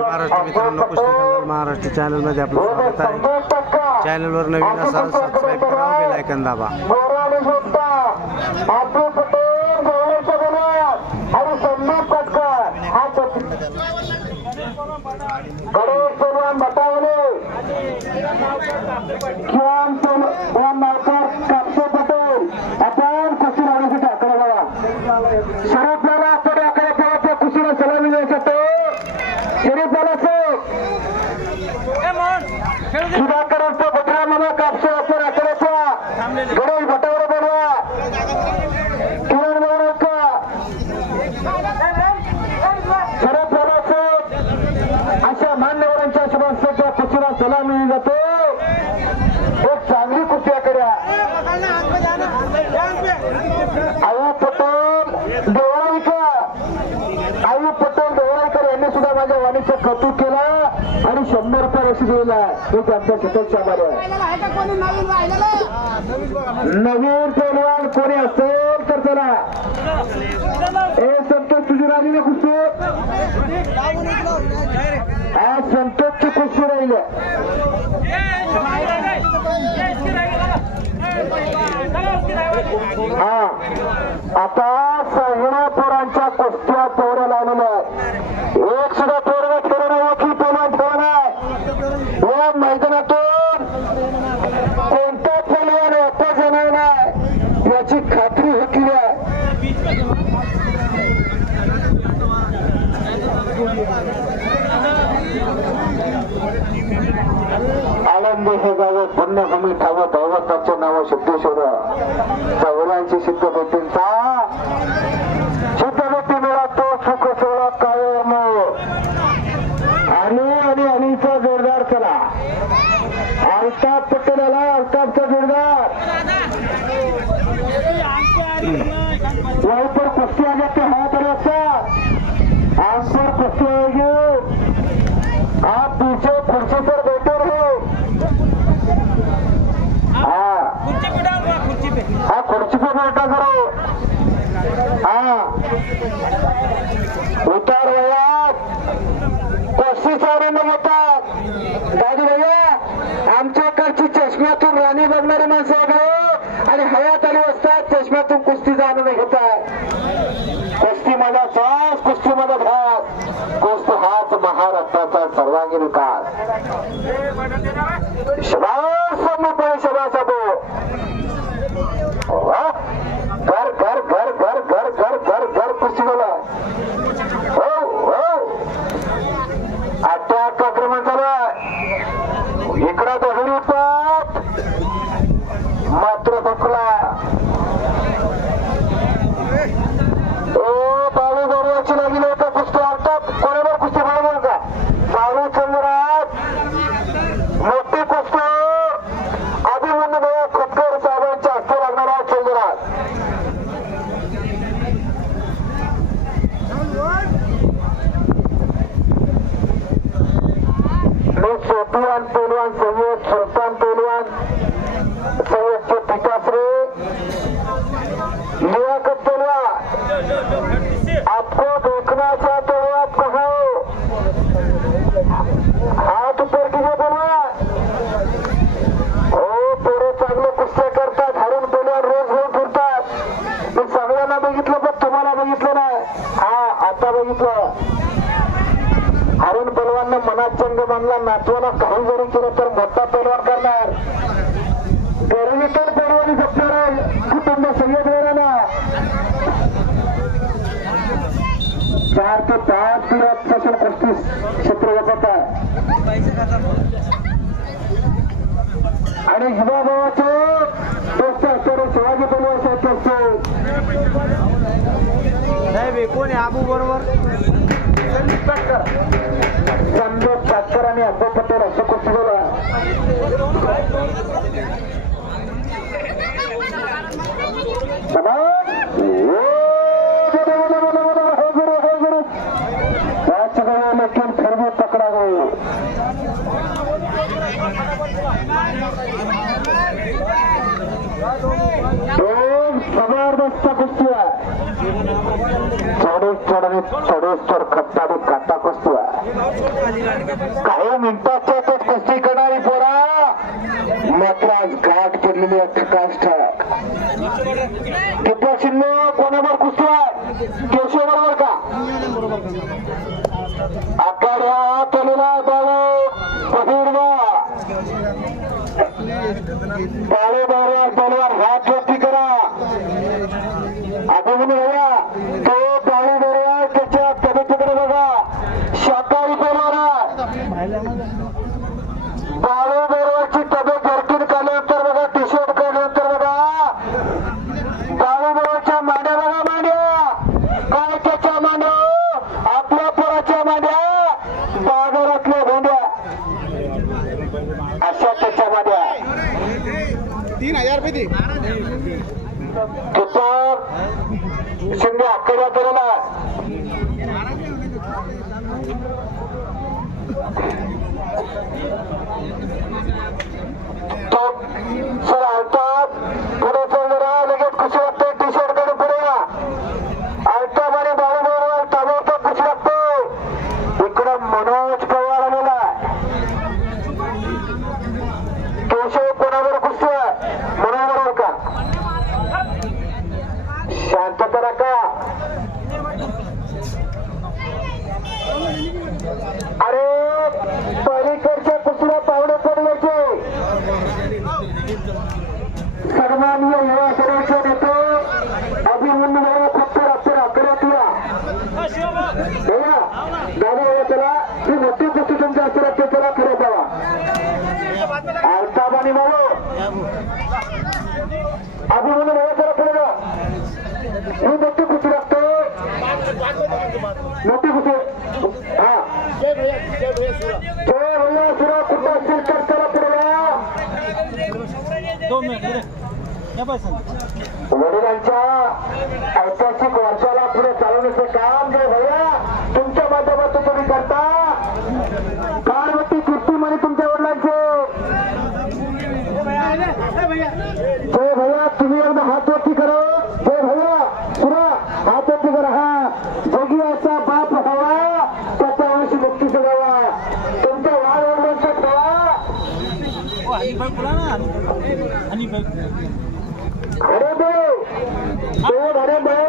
महाराष्ट्र मित्रांनो, कुस्ती दंगल महाराष्ट्र चॅनल मध्ये आपलं स्वागत आहे. चॅनलवर नवीन असाल सबस्क्राईब करा, बेल आयकॉन दाबा. अशा मान्यवरांच्या शुभांच्या कुस्तीला सलामी जातो. एक चांगली कुस्ती आकडे आई पटेल देवळाईकर यांनी सुद्धा माझ्या वाणीचं कौतुक केलं आणि 100 रुपये बक्षीस दिलेला हे त्यांच्या सततच्या आभार आहे. नवीन पैलवान कोणी असेल तर त्याला हे संतोष तुझी राहिली ना कुस्ती, आज संतोषची कुस्ती राहिली. हा आता सगळ्या पोरांच्या कुस्त्या पोऱ्या लावलेल्या आहेत. एक सुद्धा पोरगा खेळून वकील पैलवान ठेवला नाही. या मैदानातून कोणता पैलवान वापस येणार नाही याची खात्री घेतली आहे. आनंदी हे गाव पुण्यभूमी ठाव दैवताचे नाव सिद्धेश्वर. चौऱ्यांची सिद्धभूतींचा सिद्धभूती मिळतो सुख सोहळा कायम आणि जोरदार चला. अल्ताफ पटेल आला, अल्ताफचा जोरदार वहीं पर कुश्ती आ जाते हाथ और आंख पर कुश्ती आएगी. आप पीछे कुर्सी पर बैठे रहो. हाँ कुर्सी पे बैठा करो. हाँ उतार वयात कुस्ती चालू होतात. दादी भैया आमच्याकडची चष्म्यातून राणी बघणारी माणसं आहे आणि हयात आली असतात चष्म्यातून कुस्ती जाणून घेतात. कुस्ती माझा श्वास, कुस्ती माझा भाग, कुस्ती हाच महाराष्ट्राचा सर्वांगीण विकास. शबास शबास घर घर घर घर घर घर घर घर कुस्ती बोला. अटॅक आक्रमण झालं इकडं दोन्ही पाठ मात्र धोकला. बाळू गौरवाची लागली होता कुस्ती आलतात कोणावर कुस्ती बरोबर का बाळू चंद्रात मोठी कुस्ती अभिमन्यू खोतकर साहेबांच्या हस्ते लागणार आहे. चंद्रात सोपीवान पैलवान सय्यद सुलतान पैलवान सय्यद के पिताश्री लियाकत पैलवान आपको देखना चाहते हो आप कहाँ हो. हाथ ऊपर कीजिए पैलवान. हो पोरे चांगले कुस्त्या करतात. हरून पैलवान रोज घेऊन फिरतात. मी सगळ्यांना बघितलं पण तुम्हाला बघितलं नाही. हा आता बघितलं. हरून पैलवाननं मनात चंग बांधला. नातवाला काही जरी केलं तर मोठा पैलवान करणार. गरीबी तर पैलवानी जपणार कुटुंब सय्यद वेळाला 4 ते 5 पिढ्यापासून कुस्ती क्षेत्र जपत आहे आणि हिवाभावाचे दोस्त असणारे शिवाजी पैलवान साहेब असतो. कोण आहे आबू बरोबर संदीप पाटकर आणि अब्बू पटेल असं कुस्ती बोला. लेकिन फिर भी पकड़ा गई. जबरदस्त कुस्ती आहे. चढ खट्टा काटा कुस्ती आहे. काही मिनिटात कुस्ती करणारी पोरा मात्र आज गाठ पडलेली आहे ठकाष्ठक. किती शिल्लक कोणावर कुस्ती आहे केशव बरोबर का आखाड्या तोलेला बाळू बाळे बाळे तलवार हात वरती करा. अभिमन्यू भैया तो बाळू बरोबर त्याच्या तब्येतीकडे बघा. शाकाहारी तलवार बाळू बरोबरची तब्येत झरकीन काढल्यानंतर बघा टी शर्ट काढल्यानंतर बघा बाळू बरोबरच्या मांड्या बघा. मांड्या काय त्याच्या मांड्या आपल्या पोराच्या मांड्या बाजारातल्या भोंड्या अशा त्याच्या मांड्या 3000 रुपये दे. शिंदे आकड्या केलेला तो सर आलतात पुढे जरा लगेच खुशी वाटते. टी शर्ट कडे पुढे आलता आणि बाळू बरोबर ताबडतोब खुशी वाटते. इकडं मनोज पवार आलेला केशव कोणावर कुस्ती मनोज बरोबर का शांतता राखा. अरे पलीकडच्या कुस्तीला पावडे पडल्याचे सन्माननीय युवा सेनेचे नेते अभिमन्यू भाऊ फक्त रात्र आकड्यात या भैया दादा चला ही मोठी कुस्ती तुमच्या आकड्यात त्याला फिरत जावा. आलताब आणि भाऊ अभिमन्यू भाऊ चला पुढे जा. ही मोठी कुस्ती लागतो मोठी कुस्ती हा जय भैया सुरा कुठं असेल तर चला पुढे वडिलांच्या ऐतिहासिक वर्षाला पुढे चालवण्याचं काम जय भैया तुमच्या माध्यमातून तुम्ही करता. पार्वती कीर्ती म्हणे तुमच्या वडिलांचे जय भैया तुम्ही एकदा हात वरती करा. जय भैया सुरा हात वरती करा. हा जोगी असा बाप हवा त्याच्या वर्षी मुक्तीचा गावा तुमच्या वाढ वडिलांचा ठेवा. अरे दे अरे दे